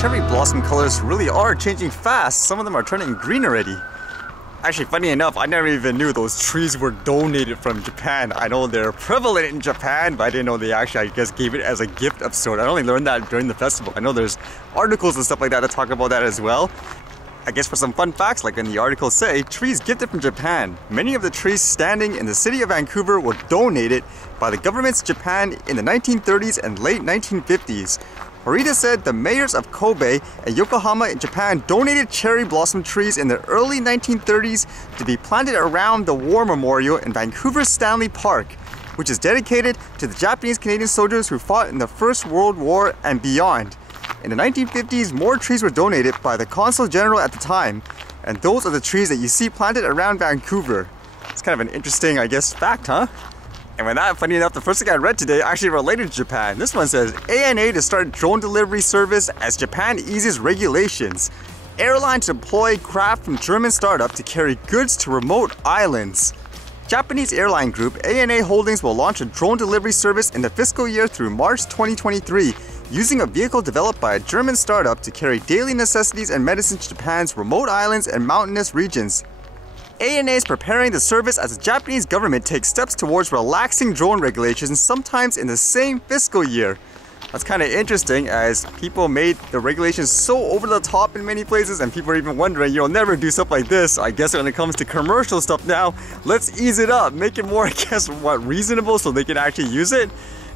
cherry blossom colors really are changing fast. Some of them are turning green already. Actually, funny enough, I never even knew those trees were donated from Japan. I know they're prevalent in Japan, but I didn't know they actually, I guess, gave it as a gift of sort. I only learned that during the festival. I know there's articles and stuff like that talk about that as well. I guess for some fun facts, like in the article say, trees gifted from Japan. Many of the trees standing in the city of Vancouver were donated by the governments of Japan in the 1930s and late 1950s. Horita said the mayors of Kobe and Yokohama in Japan donated cherry blossom trees in the early 1930s to be planted around the War Memorial in Vancouver's Stanley Park, which is dedicated to the Japanese-Canadian soldiers who fought in the First World War and beyond. In the 1950s, more trees were donated by the Consul General at the time, and those are the trees that you see planted around Vancouver. It's kind of an interesting, I guess, fact, huh? And with that, funny enough, the first thing I read today actually related to Japan. This one says, ANA to start drone delivery service as Japan eases regulations. Airline to deploy craft from German startup to carry goods to remote islands. Japanese airline group ANA Holdings will launch a drone delivery service in the fiscal year through March 2023, using a vehicle developed by a German startup to carry daily necessities and medicines to Japan's remote islands and mountainous regions. ANA is preparing the service as the Japanese government takes steps towards relaxing drone regulations sometimes in the same fiscal year. That's kind of interesting, as people made the regulations so over the top in many places, and people are even wondering, you'll never do stuff like this. I guess when it comes to commercial stuff now, let's ease it up, make it more, I guess, reasonable so they can actually use it.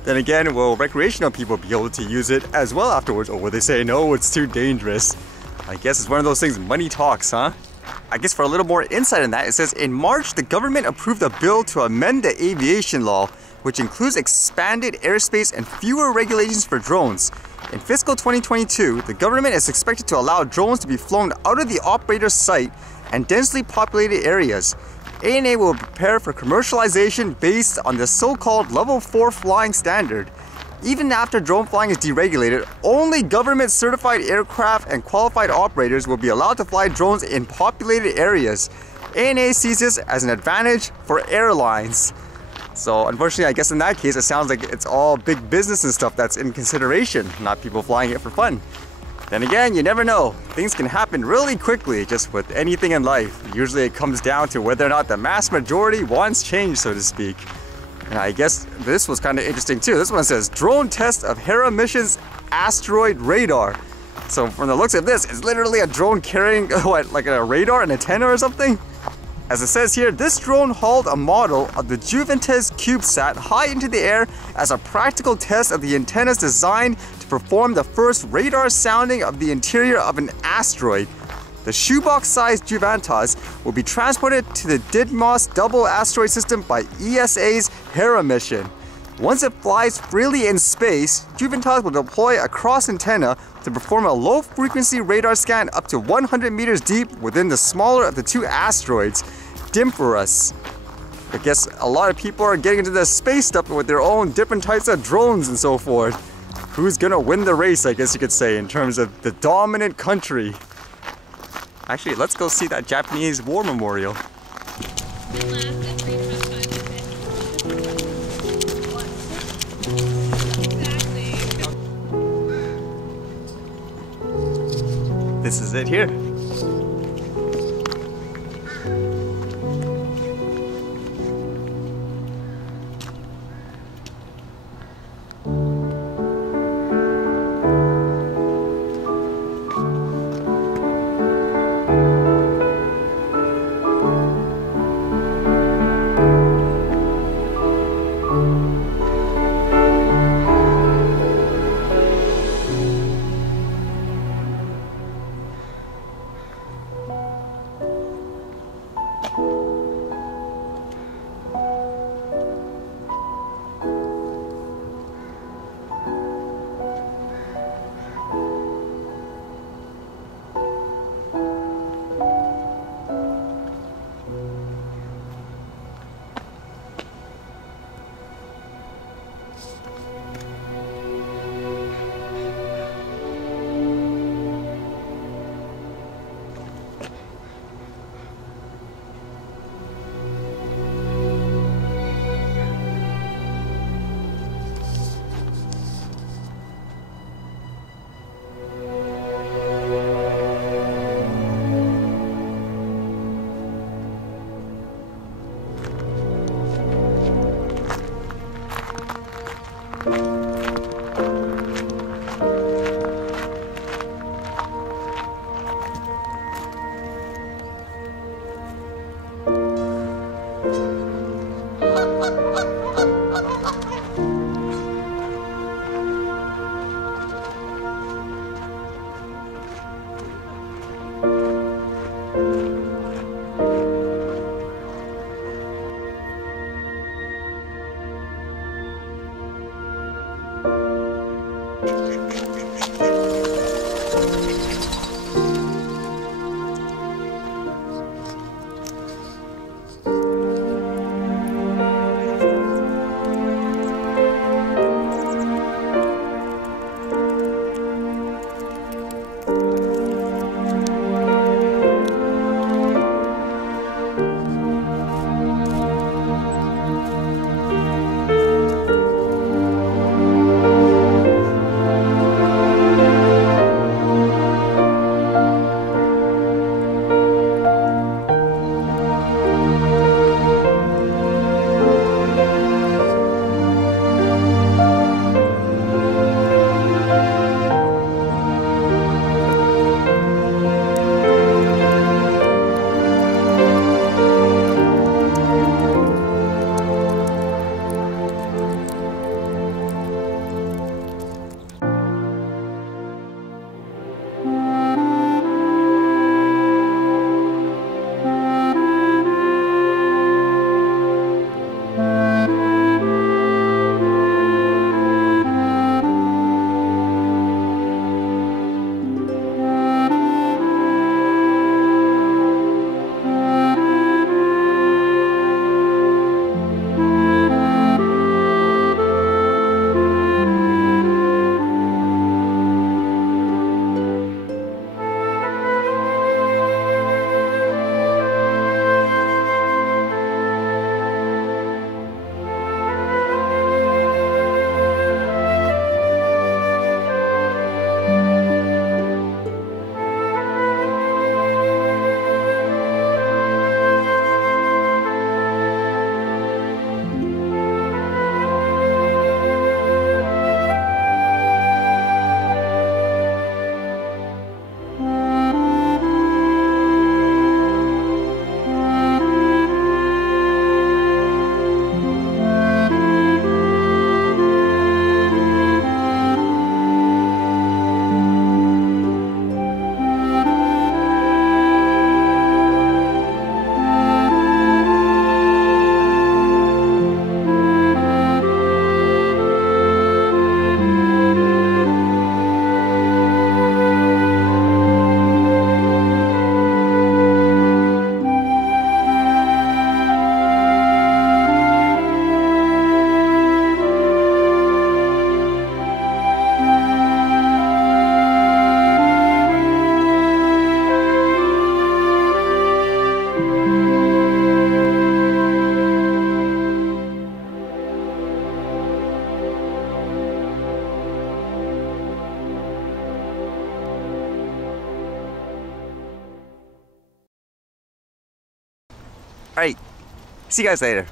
Then again, will recreational people be able to use it as well afterwards? Or will they say, no, it's too dangerous? I guess it's one of those things, money talks, huh? I guess for a little more insight on that, it says, in March, the government approved a bill to amend the aviation law, which includes expanded airspace and fewer regulations for drones. In fiscal 2022, the government is expected to allow drones to be flown out of the operator's site and densely populated areas. ANA will prepare for commercialization based on the so-called Level 4 flying standard. Even after drone flying is deregulated, only government-certified aircraft and qualified operators will be allowed to fly drones in populated areas. ANA sees this as an advantage for airlines. So unfortunately, I guess in that case, it sounds like it's all big business and stuff that's in consideration, not people flying it for fun. Then again, you never know. Things can happen really quickly just with anything in life. Usually it comes down to whether or not the mass majority wants change, so to speak. And I guess this was kind of interesting too. This one says, drone test of Hera mission's asteroid radar. So from the looks of this, it's literally a drone carrying, what, like a radar, an antenna or something? As it says here, this drone hauled a model of the Juventus CubeSat high into the air as a practical test of the antennas designed to perform the first radar sounding of the interior of an asteroid. The shoebox-sized Juventus will be transported to the Didymos Double Asteroid System by ESA's Hera mission. Once it flies freely in space, Juventus will deploy a cross antenna to perform a low-frequency radar scan up to 100 meters deep within the smaller of the two asteroids, Dimphorus. I guess a lot of people are getting into the space stuff with their own different types of drones and so forth. Who's gonna win the race, I guess you could say, in terms of the dominant country? Actually, let's go see that Japanese War Memorial. This is it here. Alright, see you guys later.